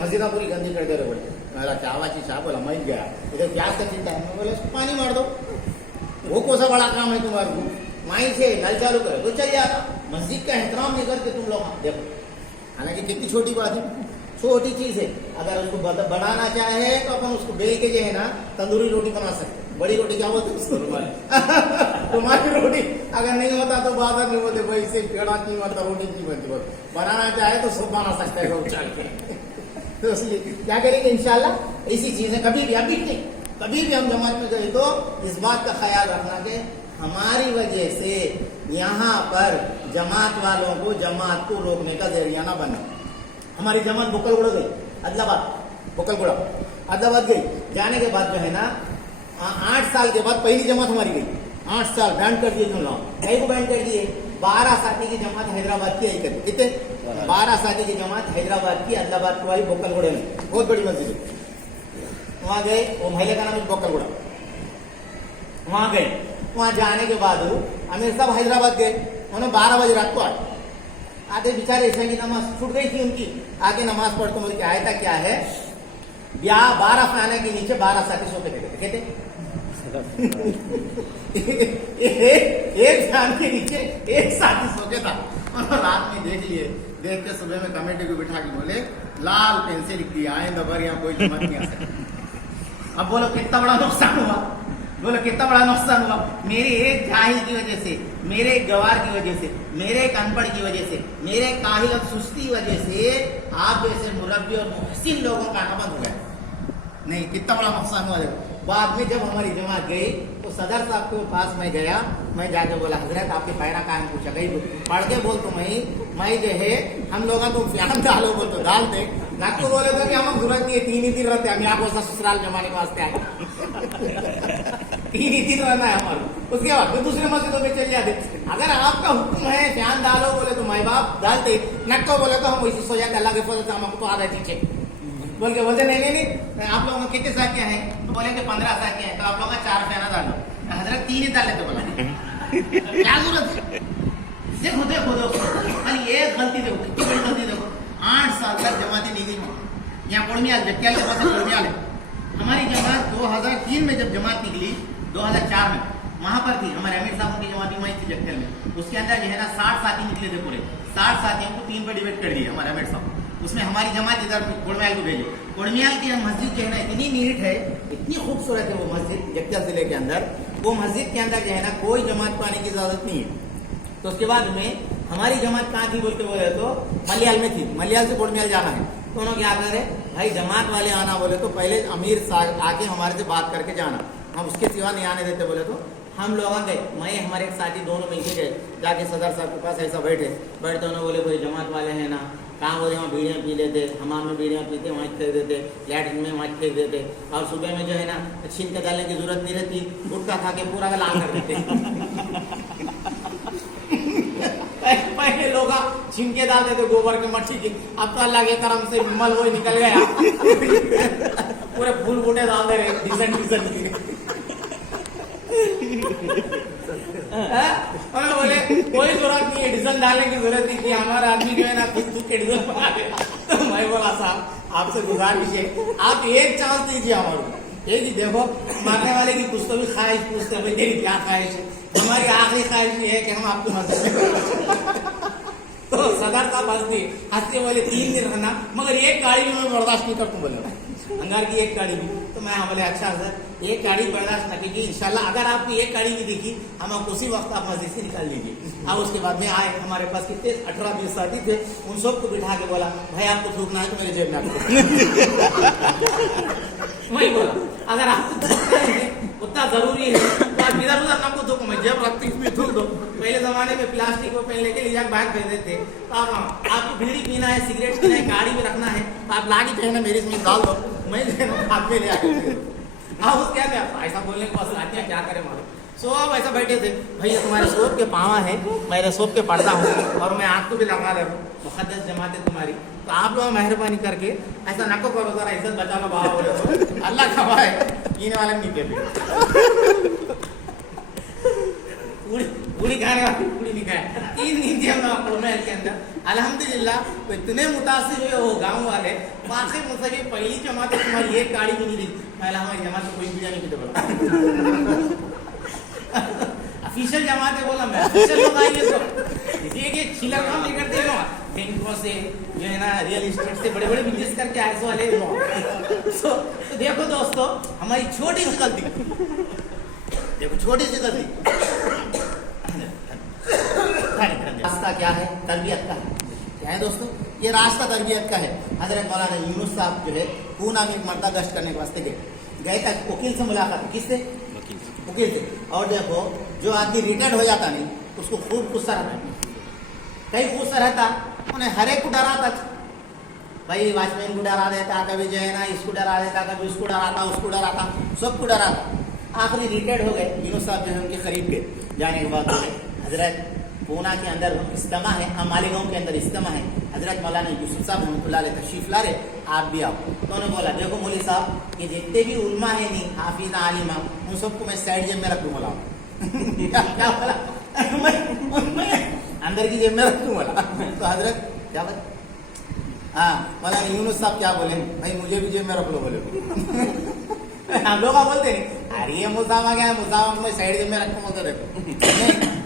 मस्जिदा पूरी गंदी कर दे रहे बोले। मेरा चावाची चाह बोला मैं गया इधर प्याज का चिंता है, मैं बोले पानी मार दो, वो कौन सा बड़ा काम है तुम्हारे को, माई से नल चालू करो तो चल जाता। मस्जिद का एहतराम नहीं करके तुम लोग देखो, हालांकि कितनी छोटी बात है, छोटी चीज है। अगर उसको बनाना चाहे तो अपन उसको बेल के जो है ना तंदूरी रोटी बना सकते हैं। बड़ी रोटी क्या बोलते तुम्हारी रोटी अगर नहीं होता तो बात नहीं बोलते भाई से पेड़ा की मतलब रोटी की बनती बोल, बनाना चाहे तो सब बना सकता है चल के। तो इसलिए क्या करेंगे इंशाल्लाह इसी चीज है। कभी भी अभी नहीं, कभी भी हम जमात में गए तो इस बात का ख्याल रखना कि हमारी वजह से यहाँ पर जमात वालों को जमात को रोकने का जरिया ना बना। हमारी जमात बुकलगुड़ा गई, अदलाबाद बुकलगुड़ा अदलाबाद गई, जाने के बाद जो है ना 8 साल के बाद पहली जमात हमारी गई। 8 साल बैंड कर दिए तुम लोग, कई को बैंड कर दिए। 12 साथी की जमात हैदराबाद की आई कर कितने 12 साथी की जमात हैदराबाद की अदलाबाद को आई बोकलगुड़े में, बहुत बड़ी मस्जिद है। वहां गए, वो महिला का नाम है बोकलगुड़ा। वहां गए, वहां जाने के बाद अमीर साहब हैदराबाद गए, उन्होंने 12 बजे रात को आते बेचारे ऐसा की नमाज छूट गई थी उनकी, आगे नमाज पढ़ते मुझे क्या आया था क्या है, या 12 फैना के नीचे 12 साथी सोते कहते एक फैन के नीचे एक साथी सोते था। और रात में देख लिए, देख के सुबह में कमेटी को बिठा के बोले लाल पेन से लिख दिया आइंदा बार यहाँ कोई जमात नहीं आ सकती। अब बोलो कितना बड़ा नुकसान हुआ, बोलो कितना बड़ा नुकसान हुआ। मेरे एक जाहिल की वजह से, मेरे एक गवार की वजह से, मेरे एक अनपढ़ की वजह से, मेरे काहिल और सुस्ती वजह से आप जैसे मुरब्बी और मुहसिन लोगों का आना बंद हो गया। नहीं, कितना बड़ा नुकसान हुआ। बाद में जब हमारी जमात गई तो सदर साहब के पास मैं गया, मैं जाके बोला हजरत आपके पैरा कायम पूछा गई, पढ़ के बोल तो मैं जो है हम लोग तो फ्यान डालो बोल तो डाल दे ना तो बोले तो कि हमें जरूरत नहीं है, 3 ही दिन रहते हम यहाँ को ससुराल जमाने के वास्ते आए 3 ही दिन रहना है हमारे, उसके बाद फिर दूसरे मस्जिदों में चल जाते। अगर आपका हुक्म है फ्यान डालो बोले तो माई बाप डालते, नक्को बोले तो हम वैसे सो जाते, अल्लाह के फजल से हमको तो आधा पीछे बोल के बोलते नहीं आप लोगों को कितने साकियां हैं, तो बोले कि 15 साकियां हैं, तो आप लोगों का 4 फैना डालो, हजरत 3 ही डाले तो बोला क्या जरूरत है। देखो देखो देखो खाली एक गलती देखो, कितनी बड़ी गलती देखो। 8 साल तक जमातें नहीं गई यहाँ कोड़मियाल जट्टियाल के पास कोड़मियाल है। हमारी जमात 2003 में जब जमात निकली 2004 में वहां पर थी, हमारे अमीर साहब की जमात वहीं थी जट्टियाल में। उसके अंदर जो है ना 60 साथी निकले थे पूरे, 60 साथियों को 3 पर डिवाइड कर दिए हमारे अमीर साहब। उसमें हमारी जमात इधर कोड़मियाल को भेजे। कोड़मियाल की मस्जिद जो है ना इतनी नीट है, इतनी खूबसूरत है वो मस्जिद जट्टियाल जिले के अंदर। वो मस्जिद के अंदर जो है ना कोई जमात को आने की इजाजत नहीं है। तो उसके बाद में हमारी जमात कहाँ थी बोलते बोले तो मलियाल में थी, मलियाल से कोड़मियाल जाना है। तो उन्होंने क्या करे भाई जमात वाले आना बोले तो पहले अमीर साहब आके हमारे से बात करके जाना, हम उसके सिवा नहीं आने देते बोले तो हम लोग गए। मैं हमारे एक साथी दोनों मिलके गए, जाके सदर साहब के पास ऐसा बैठे उन्होंने बोले भाई जमात वाले हैं ना, कहाँ बोले वहाँ बीड़ियाँ पी लेते, हमाम में बीड़ियाँ पीते, वहाँ फेंक देते, लैट्रिन में वहाँ फेंक देते, और सुबह में जो है ना छीन के डालने की जरूरत नहीं रहती, गुटखा खा के पूरा लाल कर देते पहले लोग छीन के डाल देते गोबर के मट्टी की, अब तो अल्लाह के करम से मल वो निकल गया पूरे फूल बूटे डाल दे रहे डिजाइन बोले कोई जरूरत नहीं है डिजल डालने की जरूरत नहीं थी, हमारा आदमी जो है ना खुद के डिजल बना दे। तो मैं बोला साहब आपसे गुजारिश है आप एक चांस दीजिए हमारे, एक ही देखो मारने वाले की कुछ तो भी ख्वाहिश पूछते हैं तेरी क्या ख्वाहिश है, हमारी आखिरी ख्वाहिश ये है कि हम आपको मदद तो सदर साहब हंसते बोले 3 दिन रहना, मगर एक गाड़ी भी मैं बर्दाश्त नहीं करता बोले अंगार की एक गाड़ी भी। तो मैं बोले अच्छा सर एक गाड़ी बर्दाश्त न कीजिए, इंशाल्लाह अगर आपकी एक गाड़ी भी दिखी हम आपको उसी वक्त आप मस्जिद से निकाल लीजिए। अब उसके बाद में आए, हमारे पास कितने 18-20 साथी थे, उन सबको बिठा के बोला भाई आपको थूकना है तो मेरे जेब में आपको वही बोला अगर आपको उतना जरूरी है तो आप इधर उधर आपको थूको, मैं जेब रखती इसमें थूक दो। पहले जमाने में प्लास्टिक को पेन लेके ले जाकर बाहर फेंक देते, तो आपको बीड़ी पीना है, सिगरेट पीना है, गाड़ी में रखना है तो आप लाके जो है ना मेरे इसमें डाल दो, मैं हाथ में ले आके उसके क्या ऐसा बोलने के बाद क्या करे मालूम सब ऐसा बैठे थे भैया तुम्हारे सोप के पावा है, मैं सोप के पढ़ता हूँ और मैं आपको भी लगा रहा हूँ मुकद्दस जमात है तुम्हारी, तो आप लोग मेहरबानी करके ऐसा नको करो जरा इज्जत बचा लो बाबा बोले तो अल्लाह खबा है पीने वाले नहीं कहते पूरी खाने वाली पूरी नहीं खाया, 3 दिन थे हम लोग महल के अंदर। अल्हम्दुलिल्लाह वो इतने मुतासिर हुए वो गाँव वाले, वाकई मुझसे कि पहली जमात तुम्हारी एक गाड़ी भी नहीं दी। मैं हमारी जमात में कोई बिरयानी की बोला ऑफिशियल जमात है, बोला मैं ऑफिशियल लोग आएंगे तो देखिए छिलर काम नहीं करते लोग, बैंकों से जो है ना रियल एस्टेट से बड़े बड़े बिजनेस करके आए वाले लोग। तो देखो दोस्तों हमारी छोटी सी गलती, देखो छोटी सी गलती, रास्ता क्या है? तरबियत का है। क्या है दोस्तों? ये रास्ता तरबियत का है। हजरत मौलाना यूनुस साहब जो है पूना में एक मर्दा गश्त करने के वास्ते गए तक वकील से मुलाकात, किससे? वकील से। और देखो जो आदमी रिटायर्ड हो जाता नहीं उसको खूब गुस्सा रहता, कई गुस्सा रहता, उन्हें हर एक को डराता, भाई वॉचमैन को डरा देता, कभी जो है ना इसको डरा देता, कभी उसको डराता, उसको डराता, सबको डराता। आखिरी रिटायर्ड हो गए यूनुस साहब जो है उनके करीब के जाने के बाद हजरत पूना के अंदर इज्तिमा है, मालेगांव के अंदर इज्तिमा है, हजरत मौलाना यूसुफ साहब रहमतुल्लाह अलैह तशरीफ ला रहे, आप भी आओ। तो उन्होंने बोला देखो मौलवी साहब ये जितने भी उल्मा है नहीं हाफिज आलिमा उन सबको मैं साइड जेब में रख दूँ बोला क्या बोला अंदर की जेब में रख दूँ बोला। तो हजरत क्या बोले? हाँ मौलाना यूनुस साहब क्या बोले? भाई मुझे भी जेब में रख लो बोले। हम लोग बोलते नहीं अरे ये मुसावा क्या है, मुसावा में साइड जेब में रखूँ तो देखो।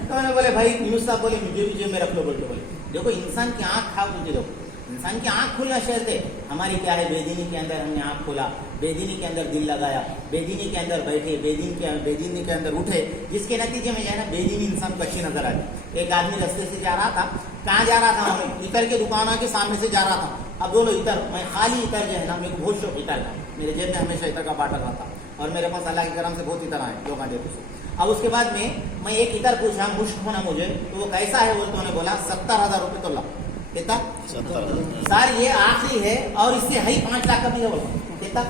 तो मैंने बोले भाई यूनुस साहब बोले मुझे भी जेब में रख लो बोलते। बोले देखो इंसान की आंख खा मुझे, देखो इंसान की आंख खुलना शर्त है। हमारी क्या है, बेदीनी के अंदर हमने आंख खोला, बेदीनी के अंदर दिल लगाया, बेदीनी के अंदर बैठे, बेदीनी के अंदर उठे, जिसके नतीजे में जो है ना बेदीनी इंसान को अच्छी नजर आती। एक आदमी रास्ते से जा रहा था, कहाँ जा रहा था? इतर के दुकानों के सामने से जा रहा था। अब बोलो इतर, मैं खाली इतर जो है ना मेरे को बहुत शौक इतर का, मेरे जेब में हमेशा इतर का बाटल रहता और मेरे पास अल्लाह के करम से बहुत इतर आए लोग आते थे। अब उसके बाद में मैं एक इतर पूछा मुश्क होना मुझे, तो वो कैसा है बोलते उन्होंने बोला 70,000 रुपये तोला। कितना? सर ये आखिरी है और इससे है 5 लाख का भी है बोला। कितना?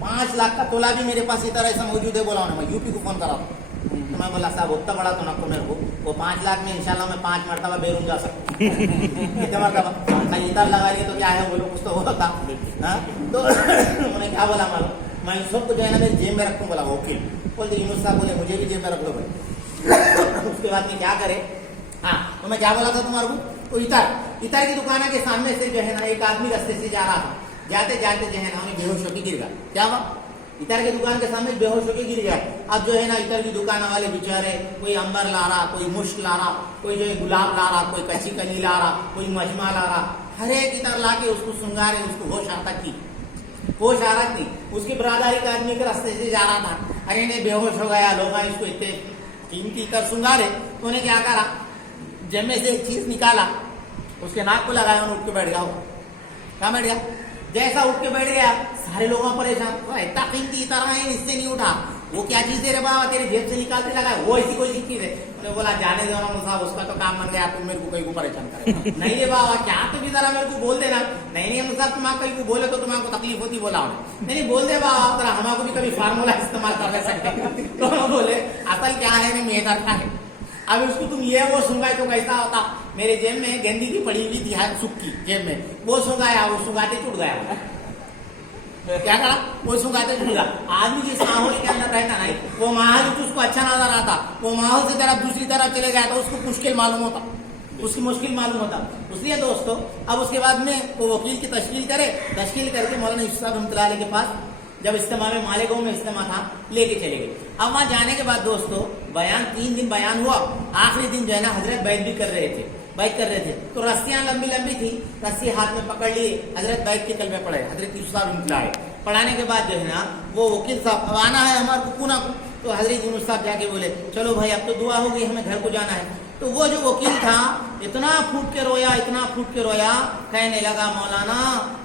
5 लाख का तोला भी मेरे पास इतर ऐसा मौजूद है बोला। मैं यूपी को फोन करा तो मैं बोला साहब उतना बड़ा तो नको मेरे को, वो 5 लाख में इंशाल्लाह मैं 5 मरतबा बेरून जा सकता कितने मरतबा इतर लगा लिए तो क्या है बोलो, कुछ तो होता। तो उन्होंने क्या बोला मालूम, मैं सबको जो है ना मेरे जेब में रखूँ बोला। वकील बोलते यूनुस साहब बोले मुझे भी जेब में रख दो बोले। उसके बाद में क्या करे? हाँ तो मैं क्या बोला था तुम्हारे को, तो इतर की दुकान के सामने से जो है ना एक आदमी रास्ते से जा रहा था, जाते जाते जो है ना उन्हें बेहोश होकर गिर गया। क्या हुआ? इतर की दुकान के सामने बेहोश होकर गिर गया। अब जो है ना इतर की दुकान वाले बेचारे, कोई अंबर ला रहा, कोई मुश्क ला रहा, कोई जो है गुलाब ला रहा, कोई कच्ची कली ला रहा, कोई मजमा ला रहा, हर एक इतर ला के उसको सुंगारे, उसको होश आता की होश आ रहा थी। उसकी बरादरी का आदमी के रास्ते से जा रहा था, अरे नहीं बेहोश हो गया, लोग इसको इतने कीमती कर सुंगारे। तो उन्हें क्या करा, जेब में से एक चीज निकाला, उसके नाक को लगाया, उठ के बैठ गया। कहाँ बैठ गया? जैसा उठ के बैठ गया सारे लोग परेशान, इतना कीमती इतना है इससे नहीं उठा, वो क्या चीज है रे बाबा तेरे जेब से निकालते लगा, वो ऐसी कोई चीज है। तो बोला जाने दो ना मुसाहब, उसका तो काम बन गया, तुम मेरे को कहीं को परेशान करे नहीं रे बाबा, क्या तुम भी जरा मेरे को बोल देना। नहीं मुसाहब तुम कहीं को बोले तो तुम्हारा तकलीफ होती, बोला नहीं बोल दे बाबा जरा, हमारे भी कभी फार्मूला इस्तेमाल कर सकते। तो बोले असल क्या है ना मेहतर का है, अब उसको तुम ये वो सुंगाए तो कैसा होता। मेरे जेब में गेंदी की पड़ी हुई थी हाथ सुक्की जेब में, वो सुंगाया, वो सुंगाते टूट गया। क्या करा? वो सुंगाते टूट गया। आदमी जिस माहौल के अंदर रहता नहीं, वो माहौल उसको अच्छा नजर आता, वो माहौल से तरफ दूसरी तरफ चले गया तो उसको मुश्किल मालूम होता, उसकी मुश्किल मालूम होता। इसलिए दोस्तों अब उसके बाद में वो वकील की तश्कील करके मौलाना यूसुफ साहब रहमतुल्लाह अलैह के पास जब इज्तिमा में मालेगांव में इज्तिमा था लेके चले गए। अब वहां जाने के बाद दोस्तों बयान 3 दिन बयान हुआ, आखिरी दिन जो है ना हजरत बैत भी कर रहे थे। तो रस्सियां लंबी लंबी थी, रस्सी हाथ में पकड़ लिए, हजरत बैत के कलमे पढ़े, हजरत यूसुफ साहब रहमतुल्लाह पढ़ाने के बाद जो है ना वो वकील साहब अब आना है हमारे को पूना को। तो हजरत यूनुस साहब जाके बोले चलो भाई अब तो दुआ हो गई, हमें घर को जाना है। तो वो जो वकील था इतना फूट के रोया, कहने लगा मौलाना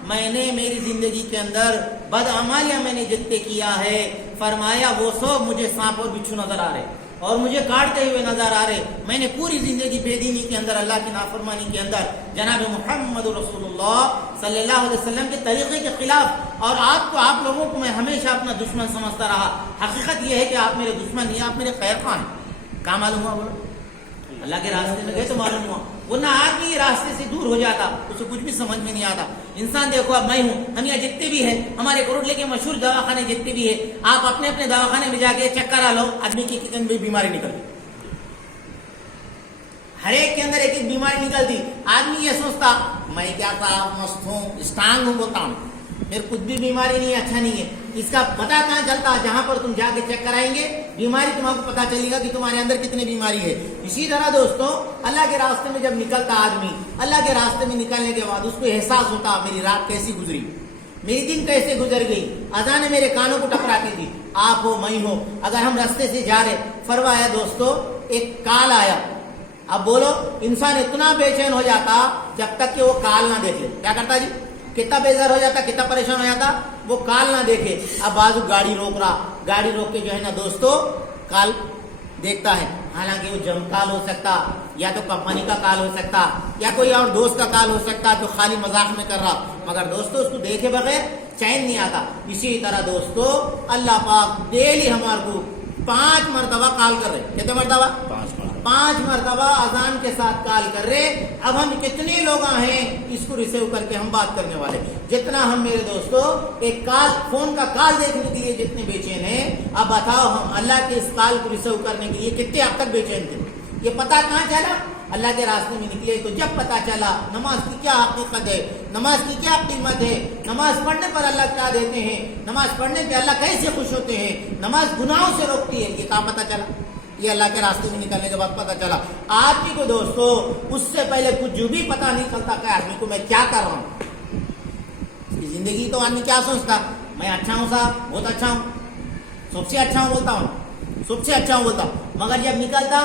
मैंने मेरी जिंदगी के अंदर बदअमालियां मैंने जितने किया है, फरमाया वो सब मुझे सांप और बिच्छू नजर आ रहे और मुझे काटते हुए नजर आ रहे। मैंने पूरी जिंदगी बेदीनी के अंदर, अल्लाह की नाफरमानी के अंदर, जनाब मुहम्मद रसूलुल्लाह सल्लल्लाहु अलैहि वसल्लम के तरीके के खिलाफ, और आप लोगों को मैं हमेशा अपना दुश्मन समझता रहा। हकीकत यह है कि आप मेरे दुश्मन नहीं, आप मेरे खैर खां हैं। क्या मालूम हुआ? बोलो अल्लाह के रास्ते में गए तो मालूम हुआ, वरना आदमी रास्ते से दूर हो जाता, उसे कुछ भी समझ में नहीं आता। इंसान देखो अब मैं हूँ, हम यहाँ जितने भी हैं, हमारे कोरोडले के मशहूर दवाखाने जितने भी है, आप अपने अपने दवाखाने में जाके चेक करा लो, आदमी की कितनी भी बीमारी निकल हर एक के अंदर एक एक बीमारी निकलती। आदमी ये सोचता मैं क्या मस्त हूँ, स्ट्रांग हूँ, बोलता हूँ मेरे कुछ भी बीमारी नहीं है, अच्छा नहीं है। इसका पता कहाँ चलता? जहां पर तुम जाके चेक कराएंगे बीमारी, तुम्हारे पता चलेगा कि तुम्हारे अंदर कितनी बीमारी है। इसी तरह दोस्तों अल्लाह के रास्ते में जब निकलता आदमी, अल्लाह के रास्ते में निकलने के बाद उसको एहसास होता मेरी रात कैसी गुजरी, मेरी दिन कैसे गुजर गई, अजानें मेरे कानों को टकराती थी। आप हो, मैं हो, अगर हम रास्ते से जा रहे, फरमाया दोस्तों एक काल आया। अब बोलो इंसान इतना बेचैन हो जाता जब तक कि वो काल ना देखे। क्या करता जी? कितना बेजार हो जाता, कितना परेशान हो जाता, वो काल ना देखे। अब बाजू गाड़ी रोक रहा, गाड़ी रोक के जो है ना दोस्तों काल देखता है। हालांकि वो जम काल हो सकता, या तो कंपनी का काल हो सकता, या कोई और दोस्त का काल हो सकता जो खाली मजाक में कर रहा, मगर दोस्तों उसको देखे बगैर चैन नहीं आता। इसी तरह दोस्तों अल्लाह पाक डेली हमारे को 5 मरतबा काल कर रहे। कितने मरतबा? 5 मरतबा अजान के साथ काल कर रहे। अब हम कितने लोग हैं इसको रिसीव करके हम बात करने वाले? जितना हम मेरे दोस्तों एक काल, फोन का काल देखने के लिए जितने बेचैन हैं, अब बताओ हम अल्लाह के इस काल को रिसीव करने के लिए कितने अब तक बेचैन थे? ये पता कहाँ चला? अल्लाह के रास्ते में निकले तो जब पता चला नमाज की क्या हकीकत है, नमाज की क्या कीमत है, नमाज पढ़ने पर अल्लाह क्या देते हैं, नमाज पढ़ने पे अल्लाह कैसे खुश होते हैं, नमाज गुनाहों से रोकती है, ये कहाँ पता चला? ये अल्लाह के रास्ते में निकलने के बाद पता चला। आदमी को दोस्तों उससे पहले कुछ जो भी पता नहीं चलता कि आदमी को मैं क्या कर रहा हूँ। जिंदगी तो आदमी क्या सोचता, मैं अच्छा हूँ साहब, बहुत अच्छा हूँ, सबसे अच्छा हूँ बोलता हूँ, सबसे अच्छा हूँ बोलता हूँ, मगर जब निकलता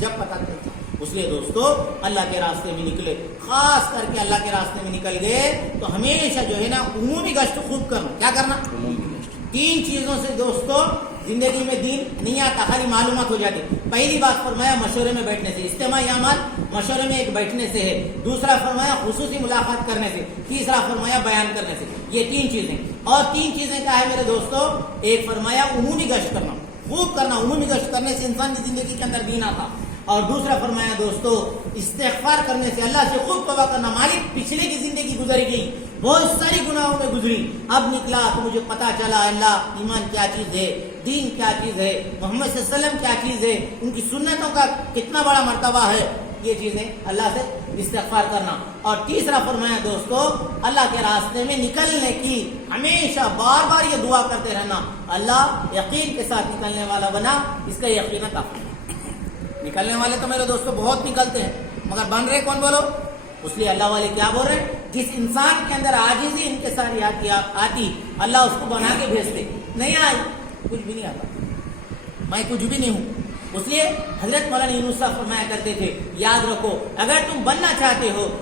जब पता चलता। इसलिए दोस्तों अल्लाह के रास्ते में निकले, खास करके अल्लाह के रास्ते में निकल गए तो हमेशा जो है ना उमूमी गश्त खूब करना। क्या करना? 3 चीजों से दोस्तों जिंदगी में दीन नहीं आता, खाली मालूमात हो जाती। पहली बात फरमाया मशवरे में बैठने से, इस्तेमाल अमल मशवरे में एक बैठने से है। दूसरा फरमाया खुसूसी मुलाकात करने से। तीसरा फरमाया बयान करने से। ये 3 चीजें। और 3 चीजें क्या है मेरे दोस्तों? एक फरमाया उमूमी गश्त करना, खूब करना। उमूमी गश्त करने से इंसान की जिंदगी के अंदर दीन आता। और दूसरा फरमाया दोस्तों इस्तिग़फ़ार करने से, अल्लाह से खुद तौबा करना, मालिक पिछले की जिंदगी गुजर गई, बहुत सारी गुनाहों में गुजरी, अब निकला तो मुझे पता चला अल्लाह ईमान क्या चीज है, दीन क्या चीज है, मोहम्मद सल्लल्लाहु अलैहि वसल्लम क्या चीज है, उनकी सुन्नतों का कितना बड़ा मर्तबा है। ये चीजें अल्लाह से इस्तिग़फ़ार करना। और तीसरा फरमाया दोस्तों अल्लाह के रास्ते में निकलने की हमेशा बार बार ये दुआ करते रहना, अल्लाह यकीन के साथ निकलने वाला बना, इसका यकीन अता फरमा। निकलने वाले तो मेरे दोस्तों बहुत निकलते हैं, मगर बन रहे कौन बोलो? इसलिए अल्लाह वाले क्या बोल रहे हैं? जिस इंसान के अंदर आजिज़ी इनके साथ आती, अल्लाह उसको बना के भेजते। नहीं आई कुछ भी नहीं आता, मैं कुछ भी नहीं हूँ। इसलिए हजरत मौलाना यूनुस साहब फरमाया करते थे, याद रखो अगर तुम बनना चाहते हो